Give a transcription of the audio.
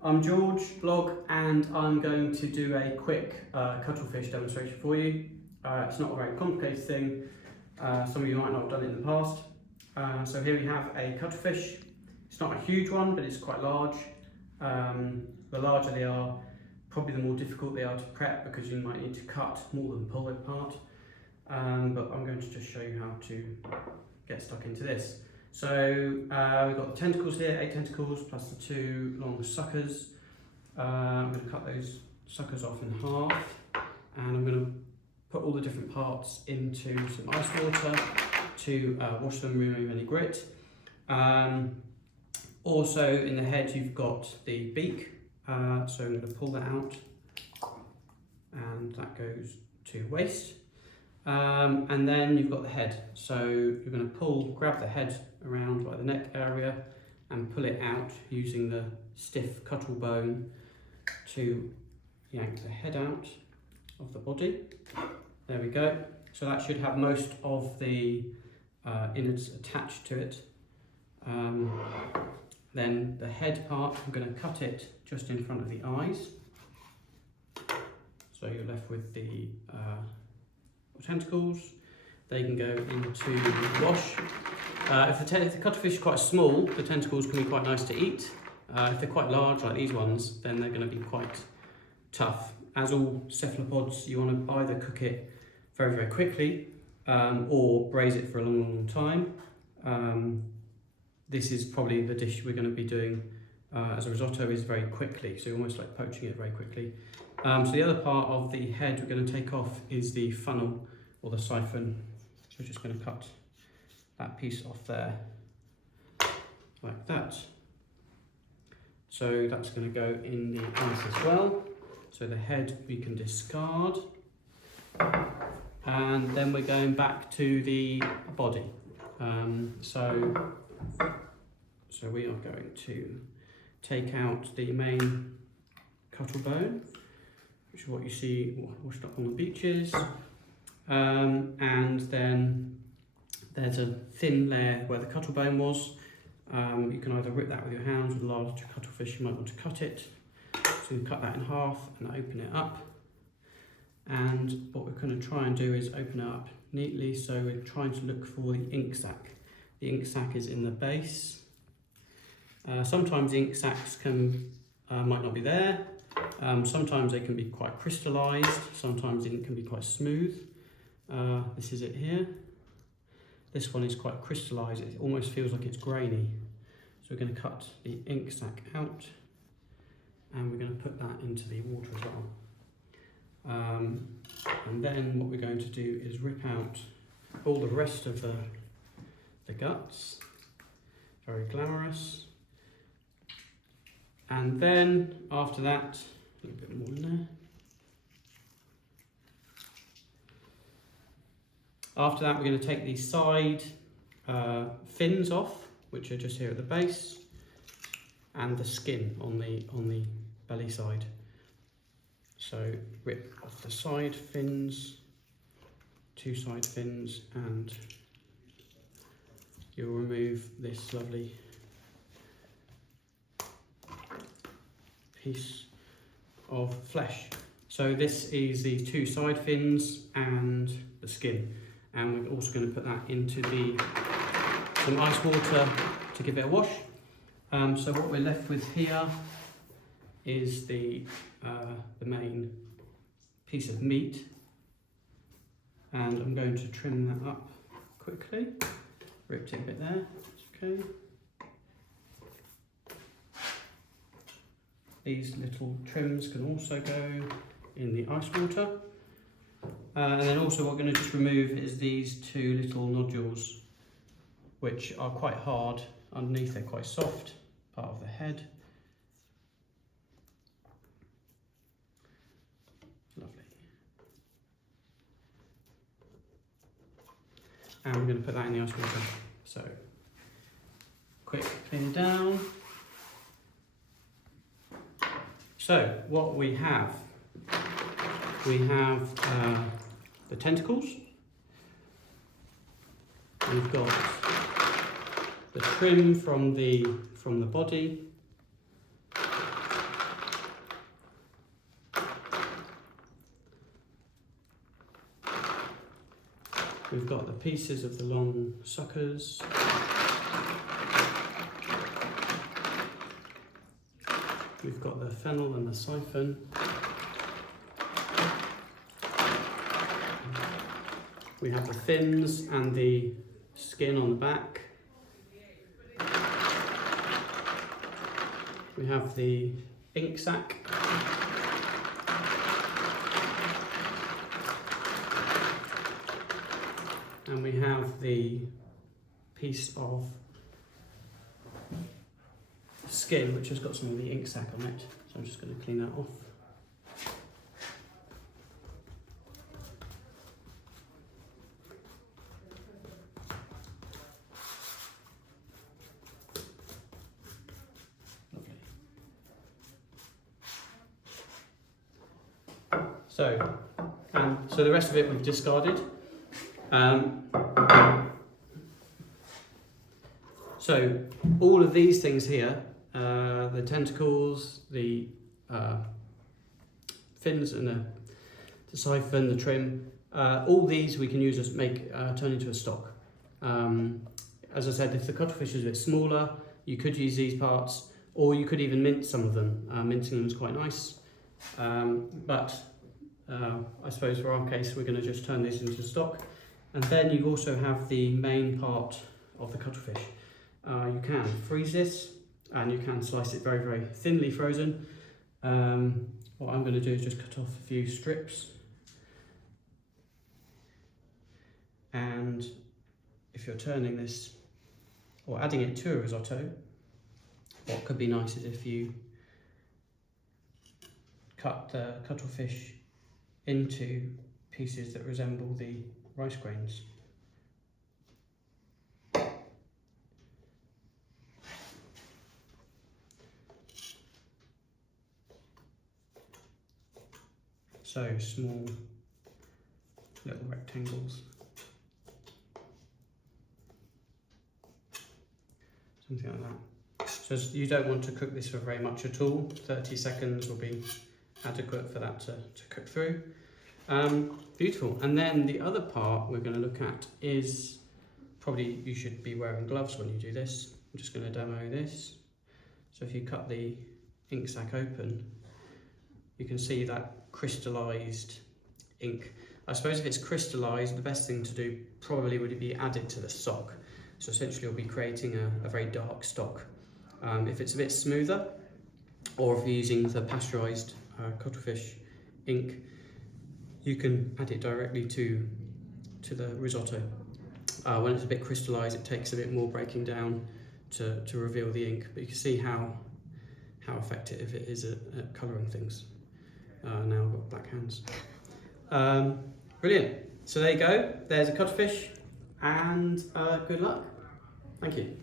I'm George, Blogg, and I'm going to do a quick cuttlefish demonstration for you. It's not a very complicated thing. Some of you might not have done it in the past. So here we have a cuttlefish. It's not a huge one, but it's quite large. The larger they are, probably the more difficult they are to prep because you might need to cut more than pull it apart. But I'm going to just show you how to get stuck into this. So we've got the tentacles here, 8 tentacles plus the 2 long suckers. I'm going to cut those suckers off in half, and I'm going to put all the different parts into some ice water to wash them, remove any grit. Also in the head you've got the beak, so I'm going to pull that out, and that goes to waste. And then you've got the head, so you're going to grab the head around like the neck area and pull it out using the stiff cuttle bone to yank the head out of the body. There we go. So that should have most of the innards attached to it. Then the head part, I'm going to cut it just in front of the eyes. So you're left with the tentacles. They can go into the wash. If the cuttlefish is quite small, the tentacles can be quite nice to eat. If they're quite large, like these ones, then they're going to be quite tough. As all cephalopods, you want to either cook it very, very quickly or braise it for a long, long time. This is probably the dish we're going to be doing as a risotto, is very quickly, so you're almost like poaching it very quickly. So the other part of the head we're going to take off is the funnel or the siphon. So we're just going to cut that piece off there, like that. So that's going to go in the ice as well. So the head we can discard. And then we're going back to the body. So we are going to take out the main cuttle bone, which is what you see washed up on the beaches. And then there's a thin layer where the cuttle bone was. You can either rip that with your hands. With a larger cuttlefish, you might want to cut it. So you cut that in half and open it up. And what we're going to try and do is open it up neatly. So we're trying to look for the ink sac. The ink sac is in the base. Sometimes the ink sacs might not be there. Sometimes they can be quite crystallized. Sometimes the ink can be quite smooth. This is it here. This one is quite crystallized. It almost feels like it's grainy. So we're going to cut the ink sac out, and we're going to put that into the water as well. And then what we're going to do is rip out all the rest of the guts. Very glamorous. And then after that, a little bit more in there. After that, we're going to take the side fins off, which are just here at the base, and the skin on the belly side. So rip off the side fins, 2 side fins, and you'll remove this lovely piece of flesh. So this is the 2 side fins and the skin. And we're also going to put that into some ice water to give it a wash. So what we're left with here is the main piece of meat, and I'm going to trim that up quickly. Ripped it a bit there, it's okay. These little trims can also go in the ice water. And then also what we're going to just remove is these 2 little nodules, which are quite hard underneath. They're quite soft, part of the head. Lovely. And we're going to put that in the ice water. So, quick clean down. So, what we have the tentacles. We've got the trim from the body. We've got the pieces of the long suckers. We've got the fennel and the siphon. We have the fins and the skin on the back. We have the ink sac. And we have the piece of skin which has got some of the ink sac on it. So I'm just going to clean that off. So the rest of it we've discarded. So all of these things here, the tentacles, the fins and the siphon, the trim, all these we can use as turn into a stock. As I said, if the cuttlefish is a bit smaller, you could use these parts, or you could even mince some of them. Mincing them is quite nice, but I suppose for our case we're going to just turn this into stock. And then you also have the main part of the cuttlefish. You can freeze this and you can slice it very, very thinly frozen. What I'm going to do is just cut off a few strips. And if you're turning this or adding it to a risotto, what could be nice is if you cut the cuttlefish into pieces that resemble the rice grains. So small little rectangles. Something like that. So you don't want to cook this for very much at all. 30 seconds will be adequate for that to cook through. Beautiful. And then the other part we're going to look at is, probably you should be wearing gloves when you do this. I'm just going to demo this. So if you cut the ink sac open, you can see that crystallized ink. I suppose if it's crystallized, the best thing to do probably would be add it to the stock. So essentially you'll be creating a very dark stock. If it's a bit smoother, or if you're using the pasteurized cuttlefish ink, you can add it directly to the risotto. When it's a bit crystallized, it takes a bit more breaking down to reveal the ink, but you can see how effective it is at colouring things. Now I've got black hands. Brilliant. So there you go. There's a cuttlefish, and good luck. Thank you.